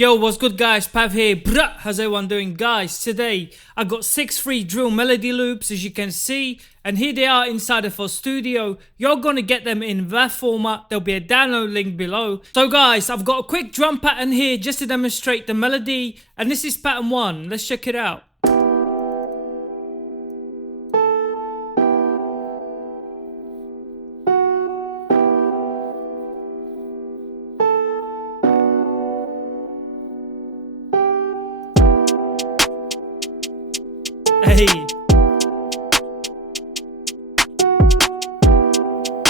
Yo, what's good guys, Pav here. Bruh, how's everyone doing guys? Today I got 6 free drill melody loops as you can see, and here they are inside of our studio. You're gonna get them in WAV format. There'll be a download link below. So guys, I've got a quick drum pattern here just to demonstrate the melody, and this is pattern 1. Let's check it out. Hey.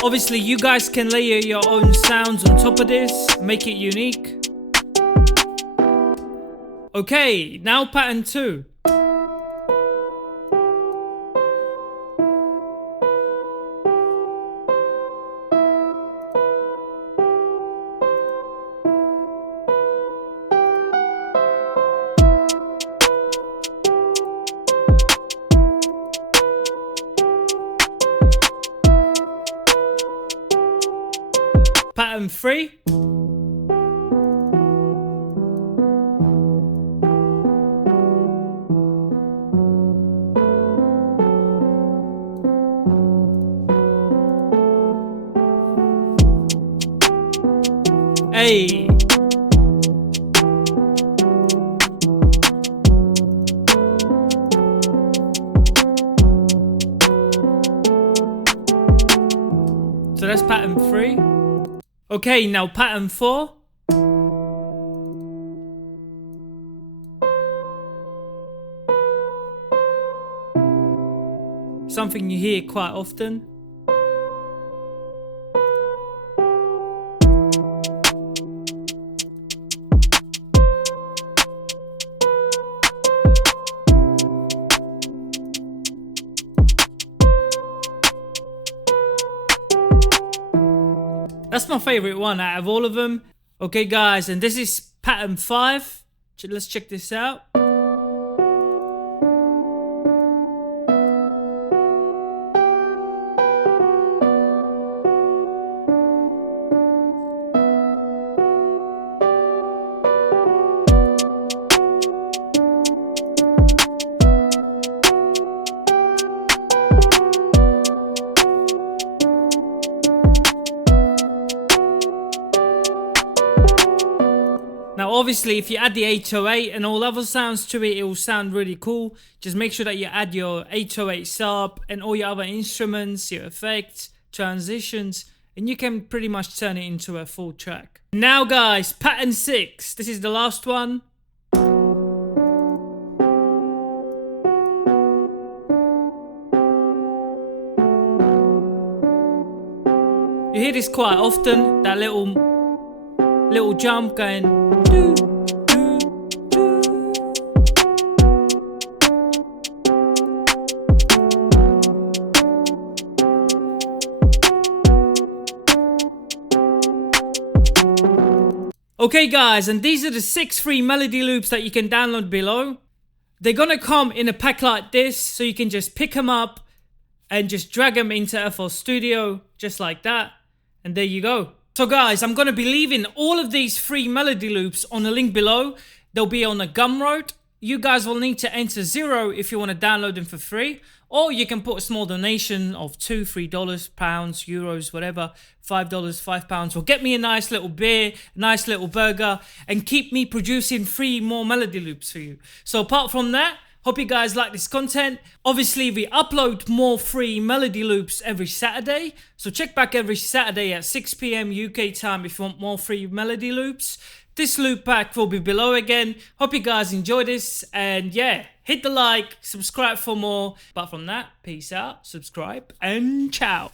Obviously you guys can layer your own sounds on top of this, make it unique. Okay, now pattern 2. Pattern 3. Hey. So that's pattern 3. Okay, now pattern 4. Something you hear quite often. That's my favorite one out of all of them. Okay guys, and this is pattern 5. Let's check this out. Now obviously if you add the 808 and all other sounds to it, it will sound really cool. Just make sure that you add your 808 sub and all your other instruments, your effects, transitions, and you can pretty much turn it into a full track. Now guys, pattern 6. This is the last one. You hear this quite often, that little jump going doo, doo, doo. Okay guys, and these are the 6 free melody loops that you can download below. They're gonna come in a pack like this, so you can just pick them up and just drag them into FL Studio just like that, and there you go. So guys, I'm going to be leaving all of these free melody loops on the link below. They'll be on a Gumroad. You guys will need to enter 0 if you want to download them for free. Or you can put a small donation of $2, $3, pounds, euros, whatever. $5, £5 will get me a nice little beer, nice little burger, and keep me producing free more melody loops for you. So apart from that, hope you guys like this content. Obviously, we upload more free melody loops every Saturday. So check back every Saturday at 6 PM UK time if you want more free melody loops. This loop pack will be below again. Hope you guys enjoy this. And yeah, hit the like, subscribe for more. But from that, peace out, subscribe, and ciao.